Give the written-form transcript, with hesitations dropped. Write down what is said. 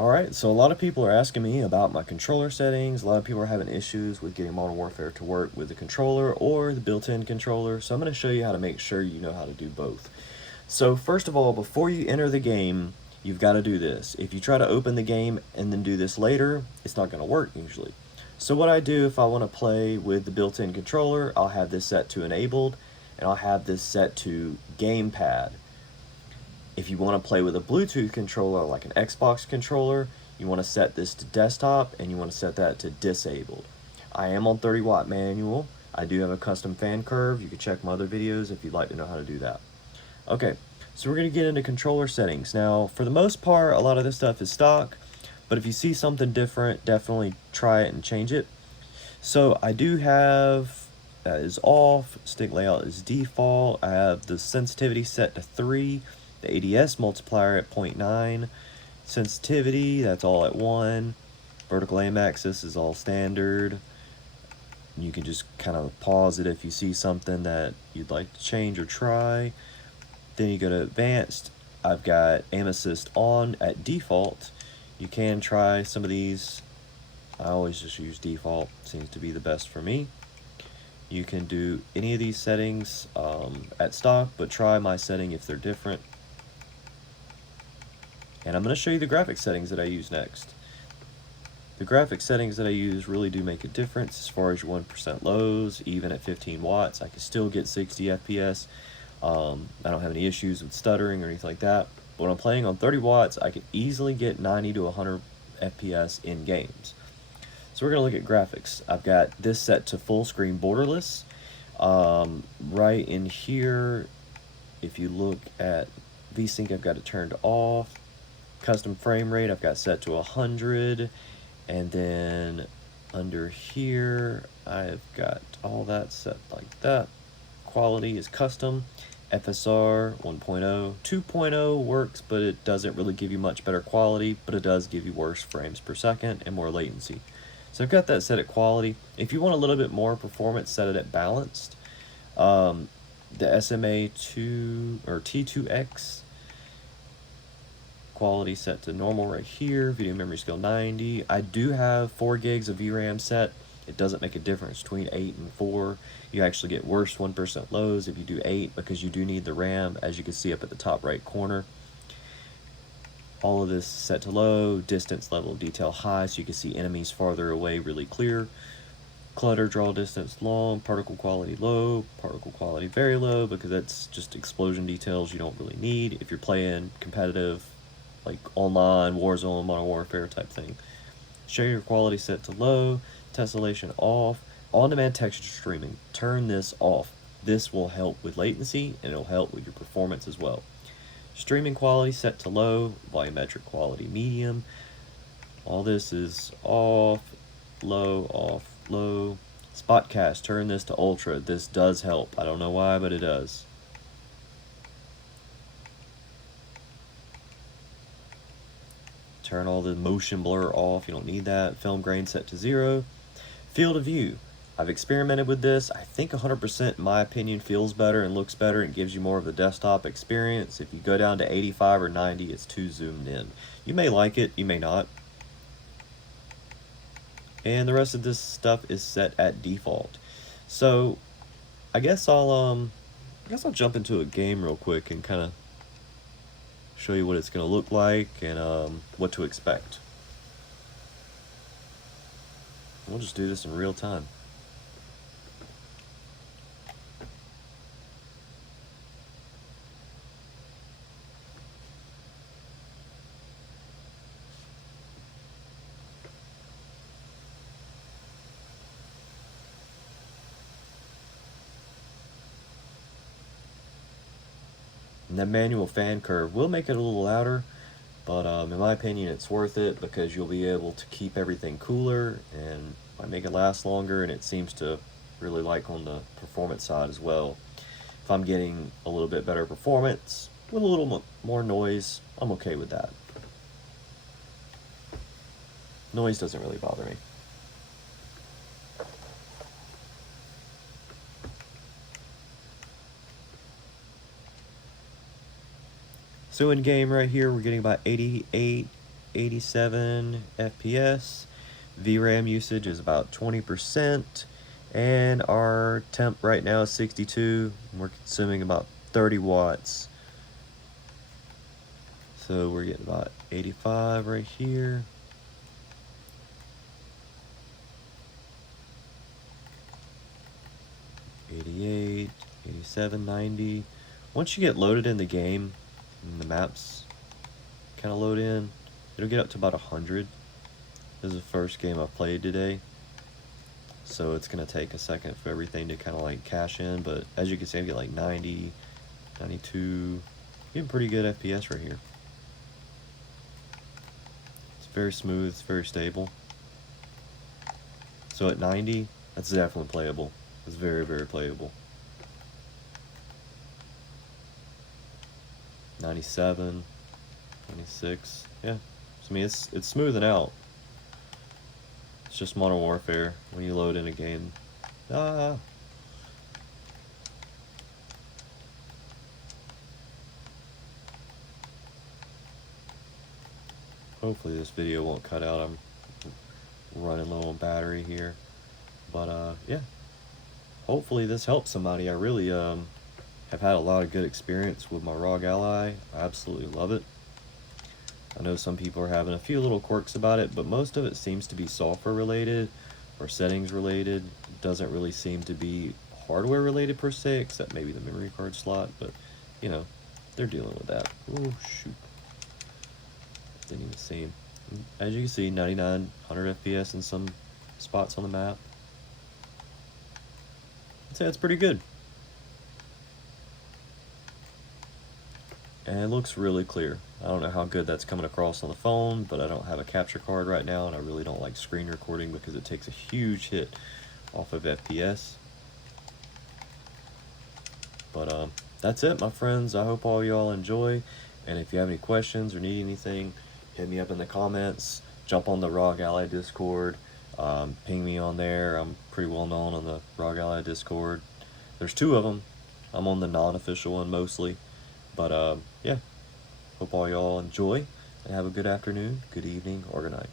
Alright, so a lot of people are asking me about my controller settings. A lot of people are having issues with getting Modern Warfare to work with the controller or the built-in controller. So I'm going to show you how to make sure you know how to do both. So first of all, before you enter the game, you've got to do this. If you try to open the game and then do this later, it's not going to work usually. So what I do if I want to play with the built-in controller, I'll have this set to enabled and I'll have this set to gamepad. If you want to play with a Bluetooth controller like an Xbox controller, you want to set this to desktop and you want to set that to disabled. I am on 30-watt manual. I do have a custom fan curve. You can check my other videos if you'd like to know how to do that. Okay, so we're going to get into controller settings. Now, for the most part, a lot of this stuff is stock, but if you see something different, definitely try it and change it. So I do have that is off, stick layout is default. I have the sensitivity set to 3, the ADS multiplier at 0.9, sensitivity, that's all at 1, vertical aim axis is all standard. You can just kind of pause it if you see something that you'd like to change or try. Then you go to advanced. I've got aim assist on at default. You can try some of these. I always just use default, seems to be the best for me. You can do any of these settings at stock, but try my setting if they're different. And I'm going to show you the graphic settings that I use next. The graphic settings that I use really do make a difference as far as your 1% lows. Even at 15 watts, I can still get 60 FPS. I don't have any issues with stuttering or anything like that. But when I'm playing on 30 watts, I can easily get 90 to 100 FPS in games. So we're going to look at graphics. I've got this set to full screen borderless. Right in here, if you look at VSync, I've got it turned off. Custom frame rate, I've got set to 100. And then under here, I've got all that set like that. Quality is custom. FSR 1.0. 2.0 works, but it doesn't really give you much better quality, but it does give you worse frames per second and more latency. So I've got that set at quality. If you want a little bit more performance, set it at balanced. The SMA 2 or T2X quality set to normal right here. Video memory skill 90. I do have 4 gigs of VRAM set. It doesn't make a difference between 8 and 4. You actually get worse 1% lows if you do 8 because you do need the RAM, as you can see up at the top right corner. All of this set to low, distance level of detail high, so you can see enemies farther away really clear. Clutter draw distance long, particle quality low, particle quality very low, because that's just explosion details you don't really need if you're playing competitive, like online, Warzone, Modern Warfare type thing. Shader quality set to low, tessellation off, on-demand texture streaming, turn this off. This will help with latency and it'll help with your performance as well. Streaming quality set to low, volumetric quality medium. All this is off, low, low. Spotcast, turn this to ultra. This does help. I don't know why, but it does. Turn all the motion blur off. You don't need that. Film grain set to 0. Field of view. I've experimented with this. I think 100% in my opinion feels better and looks better and gives you more of the desktop experience. If you go down to 85 or 90, it's too zoomed in. You may like it, you may not. And the rest of this stuff is set at default. So I guess I'll jump into a game real quick and kind of show you what it's going to look like and what to expect. We'll just do this in real time. And that manual fan curve will make it a little louder, but in my opinion it's worth it because you'll be able to keep everything cooler and might make it last longer, and it seems to really like on the performance side as well. If I'm getting a little bit better performance with a little more noise, I'm okay with that. Noise doesn't really bother me. So in game right here, we're getting about 88, 87 FPS. VRAM usage is about 20%, and our temp right now is 62. We're consuming about 30 watts. So we're getting about 85 right here. '88, '87, '90. Once you get loaded in the game, and the maps kind of load in, it'll get up to about 100. This is the first game I've played today, so it's gonna take a second for everything to kind of like cash in, but as you can see, I get like 90, 92, getting pretty good FPS right here. It's very smooth, it's very stable. So at 90, that's definitely playable. It's very, very playable. 97, 96, yeah. So, I mean, it's smoothing out. It's just Modern Warfare when you load in a game. Hopefully this video won't cut out. I'm running low on battery here. But yeah. Hopefully this helps somebody. I really have had a lot of good experience with my ROG Ally. I absolutely love it. I know some people are having a few little quirks about it, but most of it seems to be software related or settings related. It doesn't really seem to be hardware related per se, except maybe the memory card slot, but you know, they're dealing with that. Oh shoot. Didn't even see him. As you can see, 99, 100 FPS in some spots on the map. I'd say that's pretty good. And it looks really clear. I don't know how good that's coming across on the phone, but I don't have a capture card right now, and I really don't like screen recording because it takes a huge hit off of FPS. But that's it, my friends. I hope all y'all enjoy, and if you have any questions or need anything, hit me up in the comments. Jump on the ROG Ally Discord. Ping me on there. I'm pretty well known on the ROG Ally Discord. There's 2 of them. I'm on the non-official one mostly. But yeah, hope all y'all enjoy and have a good afternoon, good evening, or good night.